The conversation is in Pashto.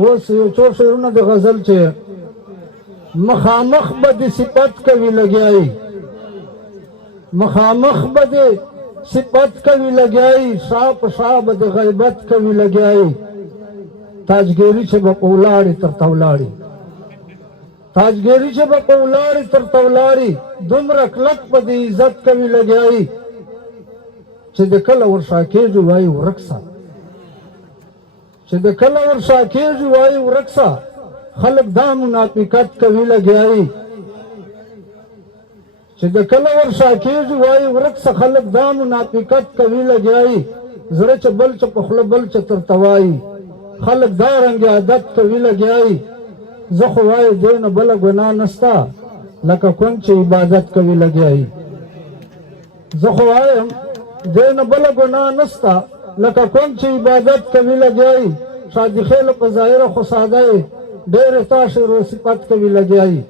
اوس یو څو شعرونه د غزل چې مخامخ به د صفت کوي لګیایي، مخامخ به د صفت کوي لګیایي، شا په شا به د غیبت کوي لګیایي، تاجګیري چې به په ولاړې تر ته ولاړې، تاجګیري چې به په ولاړې تر ته ولاړې، دومره کلک په د عزت کوي لګیایي چې د کله ورشا کېږي وایي ورک سه، چې د کله ورشا کېږي وایي ورک سه، خلک دا منافقت کوي لګیایي، چې د کله ورشا کېږي وایي ورک سه، خلک دا منافقت کوي لګیایي، زړه چې بل چې په خوله بل چې ترته وایي، خلک دا رنګ عادت کوي لګیایي، زه خو وایي دې نه بله ګناه نسته لکه کونډ چې عبادت کوي لګیایي، زه خو وایم دې نه بله ګناه نسته لکه کونډ چې عبادت کوي لګیایي، شادي خیل په ظاهره خو ساده یې ډېرې تا شعر و صفت کوي لګیایي،